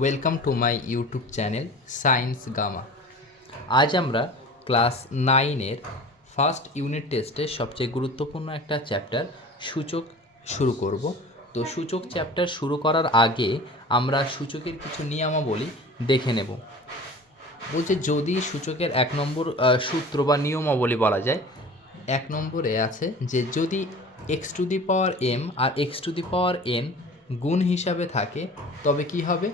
Welcome to my YouTube channel Science Gamma. আজ আমরা class 9-এর first unit টেস্টের সবচেয়ে গুরুত্বপূর্ণ একটা চ্যাপ্টার সূচক শুরু করব। তো সূচক চ্যাপ্টার শুরু করার আগে আমরা সূচকের কিছু নিয়মাবলী দেখে নেব। বলছে যদি সূচকের 1 নম্বর সূত্র বা নিয়মাবলী বলা যায়, 1 নম্বরে আছে যে যদি x to the power m আর x to the power n গুণ হিসাবে থাকে তবে কি হবে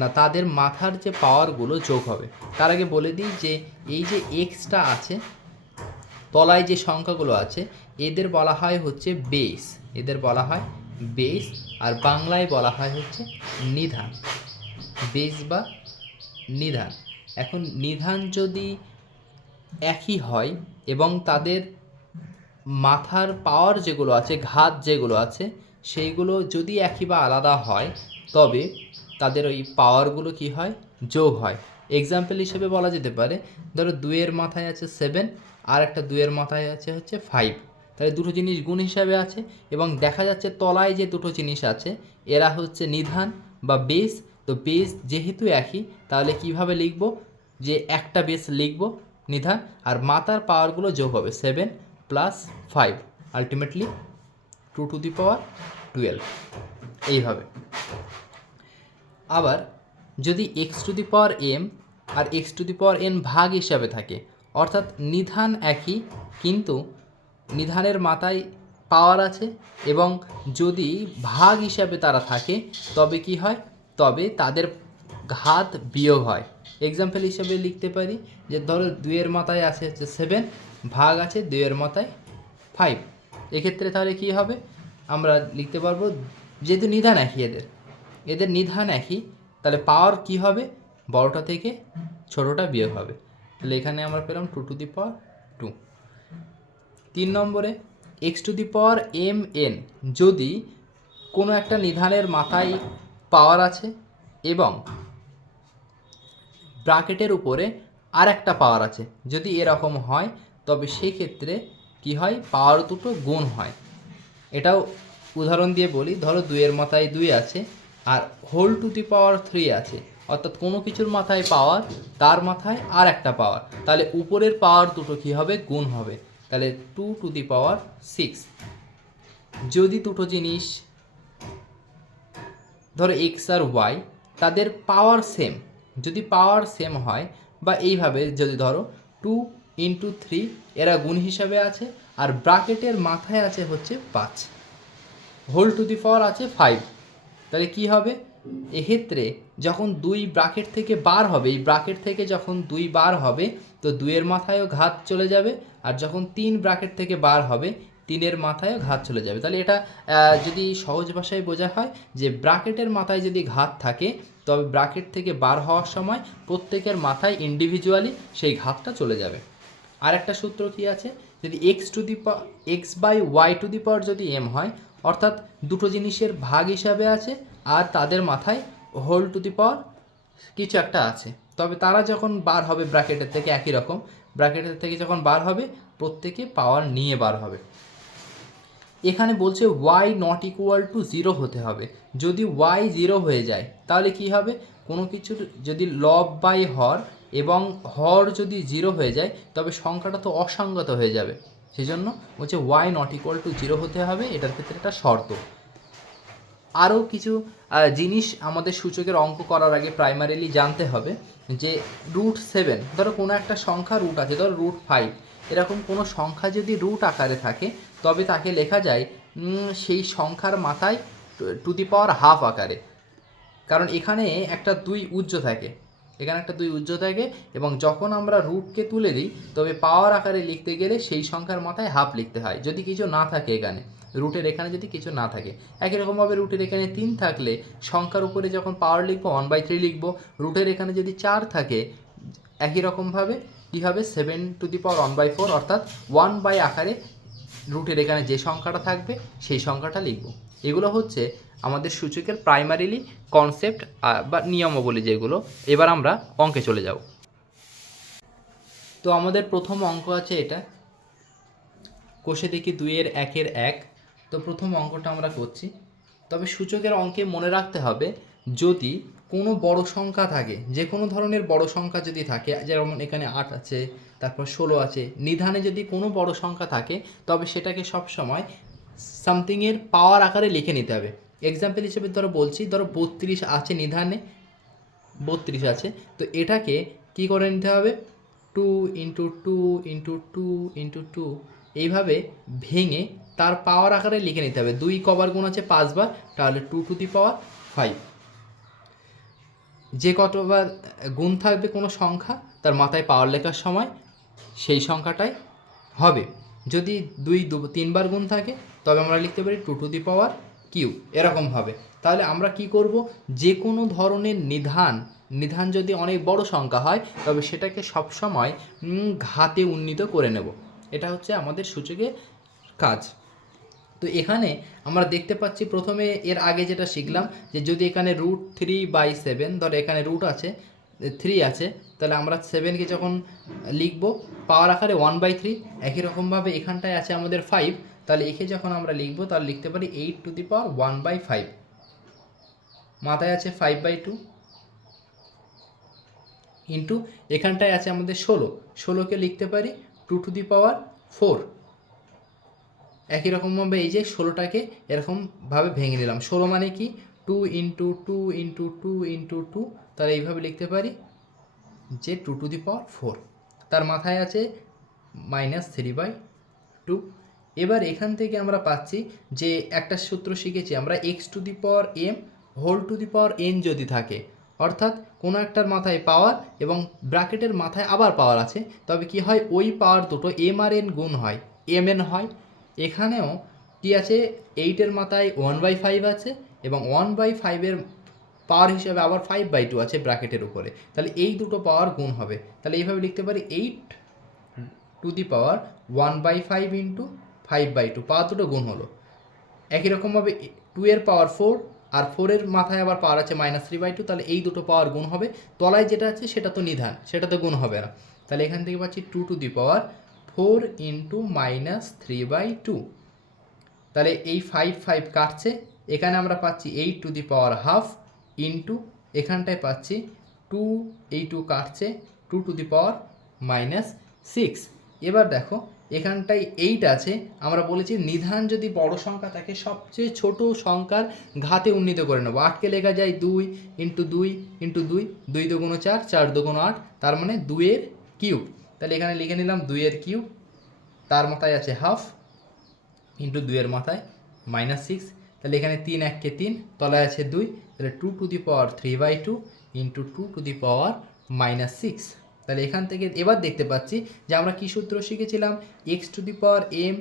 না, তাদের মাথার যে পাওয়ারগুলো যোগ হবে। তার আগে বলে দিই যে এই যে এক্সটা আছে, তলায় যে সংখ্যাগুলো আছে, এদের বলা হয় হচ্ছে বেস, এদের বলা হয় বেস, আর বাংলায় বলা হয় হচ্ছে নিধান, বেস বা নিধান। এখন নিধান যদি একই হয় এবং তাদের মাথার পাওয়ার যেগুলো আছে, ঘাত যেগুলো আছে, সেইগুলো যদি একই বা আলাদা হয় তবে তাদের ওই পাওয়ারগুলো কি হয়, যোগ হয়। এক্সাম্পল হিসেবে বলা যেতে পারে, ধরো 2-এর মাথায় আছে 7 আর একটা 2-এর মাথায় আছে হচ্ছে 5, তাহলে দুটো জিনিস গুণ হিসাবে আছে এবং দেখা যাচ্ছে তলায় যে দুটো জিনিস আছে এরা হচ্ছে নিধান বা বেস। তো বেস যেহেতু একই, তাহলে কিভাবে লিখব, যে একটা বেস লিখব নিধান, আর মাথার পাওয়ারগুলো যোগ হবে 7 plus 5, ultimately 2 to the power 12, এইভাবে। আবার যদি x to the power m আর x to the power n ভাগ হিসাবে থাকে, অর্থাৎ নিধান একই কিন্তু নিধানের মাথায় পাওয়ার আছে এবং যদি ভাগ হিসাবে তারা থাকে তবে কি হয়, তবে তাদের ঘাত বিয়োগ হয়। এক্সাম্পল হিসাবে লিখতে পারি যে ধরো 2-এর মাথায় আছে হচ্ছে 7, ভাগ আছে 2-এর মাথায় 5, এক্ষেত্রে তাহলে কী হবে, আমরা লিখতে পারবো যেহেতু নিধান একই, এদের নিধান একই, তাহলে পাওয়ার কি হবে, বড়টা থেকে ছোটোটা বিয়োগ হবে। তাহলে এখানে আমরা পেলাম 2 টু দি পাওয়ার 2। 3 নম্বরে x to the power m n, যদি কোনো একটা নিধানের মাথায় পাওয়ার আছে এবং ব্র্যাকেটের উপরে আর একটা পাওয়ার আছে, যদি এরকম হয় তবে সেই ক্ষেত্রে কি হয়, পাওয়ার দুটো গুণ হয়। এটাও উদাহরণ দিয়ে বলি, ধরো 2-এর মাথায় 2 আছে আর হোল টু দি পাওয়ার 3 আছে, অর্থাৎ কোনো কিছুর মাথায় পাওয়ার, তার মাথায় আর একটা পাওয়ার, তাহলে উপরের পাওয়ার দুটো কী হবে, গুণ হবে, তাহলে 2 টু দি পাওয়ার 6। যদি দুটো জিনিস ধরো এক্স আর ওয়াই, তাদের পাওয়ার সেম, যদি পাওয়ার সেম হয় বা এইভাবে যদি ধরো 2 ইন্টু 3 এরা গুণ হিসাবে আছে আর ব্র্যাকেটের মাথায় আছে হচ্ছে 5, হোল টু দি পাওয়ার আছে 5, তাহলে কি হবে, এক্ষেত্রে যখন 2 ব্র্যাকেট থেকে বার হবে, এই ব্র্যাকেট থেকে যখন 2 বার হবে তো 2-এর মাথায়ও ঘাত চলে যাবে, আর যখন 3 ব্র্যাকেট থেকে বার হবে 3-এর মাথায়ও ঘাত চলে যাবে। তাহলে এটা যদি সহজ ভাষায় বোঝা হয় যে ব্র্যাকেটের মাথায় যদি ঘাত থাকে তবে ব্র্যাকেট থেকে বার হওয়ার সময় প্রত্যেকের মাথায় ইন্ডিভিজুয়ালি সেই ঘাতটা চলে যাবে। আর একটা সূত্র কি আছে, যদি x by y to the power যদি এম হয়, অর্থাৎ দুটো জিনিসের ভাগ হিসাবে আছে আর তাদের মাথায় হোল টু দি পাওয়ার কিছু একটা আছে, তবে তারা যখন বার হবে ব্র্যাকেটের থেকে, একই রকম ব্র্যাকেটের থেকে যখন বার হবে প্রত্যেকে পাওয়ার নিয়ে বার হবে। এখানে বলছে ওয়াই নট ইকুয়াল টু 0 হতে হবে, যদি ওয়াই 0 হয়ে যায় তাহলে কি হবে, কোনো কিছুর যদি লব বাই হর এবং হর যদি 0 হয়ে যায় তবে সংখ্যাটা তো অসংগত হয়ে যাবে, সেই জন্য বলছে ওয়াই নট ইকুয়াল টু 0 হতে হবে, এটার ক্ষেত্রে একটা শর্ত। আরও কিছু জিনিস আমাদের সূচকের অঙ্ক করার আগে প্রাইমারিলি জানতে হবে, যে √7, ধরো কোনো একটা সংখ্যা রুট আছে, ধরো √5, এরকম কোনো সংখ্যা যদি রুট আকারে থাকে তবে তাকে লেখা যায় সেই সংখ্যার মাথায় টু দি পাওয়ার হাফ আকারে, কারণ এখানে একটা 2 উজ্জ্ব থাকে, এখানে একটা 2 উজ্জ্ব থাকে এবং যখন আমরা রুটকে তুলে দিই তবে পাওয়ার আকারে লিখতে গেলে সেই সংখ্যার মাথায় হাফ লিখতে হয়, যদি কিছু না থাকে এখানে রুটের এখানে যদি কিছু না থাকে। একই রকমভাবে রুটের এখানে 3 থাকলে সংখ্যার উপরে যখন পাওয়ার লিখবো 1/3 লিখবো, রুটের এখানে যদি 4 থাকে একই রকমভাবে কী হবে, 7 টু দি পাওয়ার 1/4, অর্থাৎ 1 বাই আকারে রুটের এখানে যে সংখ্যাটা থাকবে সেই সংখ্যাটা লিখব। এগুলো হচ্ছে আমাদের সূচকের প্রাইমারিলি কনসেপ্ট বা নিয়মাবলী যেগুলো। এবার আমরা অঙ্কে চলে যাব। তো আমাদের প্রথম অঙ্ক আছে এটা, কোষে দেখি 2-এর 1-এর 1। তো প্রথম অঙ্কটা আমরা করছি, তবে সূচকের অঙ্কে মনে রাখতে হবে যদি কোনো বড় সংখ্যা থাকে, যে কোনো ধরনের বড় সংখ্যা যদি থাকে, যেমন এখানে 8 আছে, তারপর 16 আছে, নিধানে যদি কোনো বড় সংখ্যা থাকে তবে সেটাকে সবসময় সামথিংয়ের পাওয়ার আকারে লিখে নিতে হবে। এক্সাম্পল হিসেবে ধরো বলছি, ধরো 32 আছে নিধানে, 32 আছে, তো এটাকে কি করে নিতে হবে, 2 ইন্টু 2 ইন্টু 2 ইন্টু 2 এইভাবে ভেঙে তার পাওয়ার আকারে লিখে নিতে হবে। 2 কবার গুণ আছে 5 বার, তাহলে 2 টু দি পাওয়ার 5। যে কতবার গুণ থাকবে কোনো সংখ্যা তার মাথায় পাওয়ার লেখার সময় সেই সংখ্যাটাই হবে। যদি 2 3বার গুণ থাকে তবে আমরা লিখতে পারি 2 টু দি পাওয়ার কিউ, এরকমভাবে। তাহলে আমরা কি করব, যে কোনো ধরনের নিধান যদি অনেক বড় সংখ্যা হয় তবে সেটাকে সবসময় ঘাতে উন্নীত করে নেব। এটা হচ্ছে আমাদের সূচকের কাজ। তো এখানে আমরা দেখতে পাচ্ছি প্রথমে এর আগে যেটা শিখলাম যে যদি এখানে √3/7, ধর এখানে রুট আছে 3 আছে, তাহলে আমরা 7কে যখন লিখব পাওয়ার আকারে 1/3, একই রকমভাবে এখানটায় আছে আমাদের 5, তাহলে একে যখন আমরা লিখব তাহলে লিখতে পারি 8 টু দি পাওয়ার 1/5, মাথায় আছে 5/2 ইন্টু এখানটায় আছে আমাদের 16কে লিখতে পারি 2 টু দি পাওয়ার 4। একই রকমভাবে এই যে 16টাকে এরকমভাবে ভেঙে নিলাম। 16 মানে কি, 2 ইন্টু 2 ইন্টু 2 ইন্টু 2, তাহলে এইভাবে লিখতে পারি যে 2 টু দি পাওয়ার 4, তার মাথায় আছে -3/2। এবার এখান থেকে আমরা পাচ্ছি যে একটা সূত্র শিখেছি আমরা, x to the power m whole to the power n যদি থাকে, অর্থাৎ কোনো একটার মাথায় পাওয়ার এবং ব্র্যাকেটের মাথায় আবার পাওয়ার আছে, তবে কি হয় ওই পাওয়ার দুটো এম আর এন গুণ হয়, এম এন হয়। এখানেও কি আছে, 8-এর মাথায় 1/5 আছে এবং 1/5-এর পাওয়ার হিসাবে আবার 5/2 আছে ব্র্যাকেটের উপরে, তাহলে এই দুটো পাওয়ার গুণ হবে। তাহলে এইভাবে লিখতে পারি 8 টু দি পাওয়ার 1/5 ইন্টু 5/2, পাওয়ার দুটো গুণ হলো। একই রকমভাবে 2-এর পাওয়ার 4 আর 4-এর মাথায় আবার পাওয়ার আছে -3/2, তাহলে এই দুটো পাওয়ার গুণ হবে। তলায় যেটা আছে সেটা তো নিধান, সেটা তো গুণ হবে না, তাহলে এখান থেকে পাচ্ছি 2 টু দি পাওয়ার 4 ইন্টু -3/2। তাহলে এই 5 কাটছে, এখানে আমরা পাচ্ছি 8 two the power half into এখানটায় পাচ্ছি 2, এই 2 কাটছে 2 টু দি পাওয়ার -6। এবার দেখো এখানটায় 8 আছে, আমরা বলেছি নিধান যদি বড় সংখ্যা থাকে সবচেয়ে ছোট সংখ্যার ঘাতে উন্নীত করে নেবো। 8কে লেখা যায় 2 ইন্টু 2 ইন্টু 2, 2 দুগুণ 4, 4 দুগুণ 8, তার মানে 2-এর কিউব। তাহলে এখানে লিখে নিলাম 2-এর কিউব, তার মাথায় আছে হাফ ইন্টু 2-এর মাথায় -6, তাহলে এখানে 3 1-কে 3, তলায় আছে 2, তাহলে 2 টু দি পাওয়ার 3/2 ইন্টু 2 টু দি পাওয়ার -6। তাহলে এখান থেকে এবার দেখতে পাচ্ছি যে আমরা কী সূত্র শিখেছিলাম, x to the power m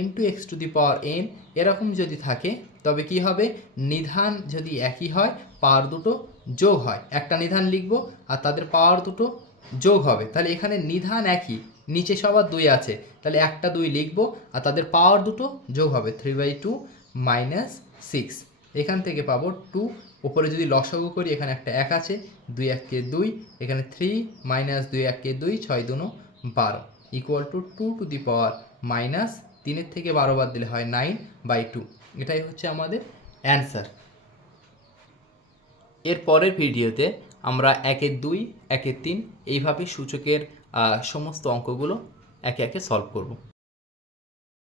into x to the power n, এরকম যদি থাকে তবে কি হবে, নিধান যদি একই হয় পাওয়ার দুটো যোগ হয়, একটা নিধান লিখব আর তাদের পাওয়ার দুটো যোগ হবে। তাহলে এখানে নিধান একই, নিচে সবার 2 আছে, তাহলে একটা 2 লিখব আর তাদের পাওয়ার দুটো যোগ হবে 3/2 -6। এখান থেকে পাবো 2, ওপরে যদি লসাগু করি এখানে একটা 1 আছে, 2 1-কে 2, এখানে 3 -2 1-কে 2, 6 2 12 ইকুয়াল টু 2 টু দি পাওয়ার -3-এর থেকে 12 বাদ দিলে হয় 9/2। এটাই হচ্ছে আমাদের অ্যান্সার। এর পরের ভিডিওতে আমরা 1-এর 2 1-এর 3 এইভাবে সূচকের সমস্ত অঙ্কগুলো একে একে সলভ করব।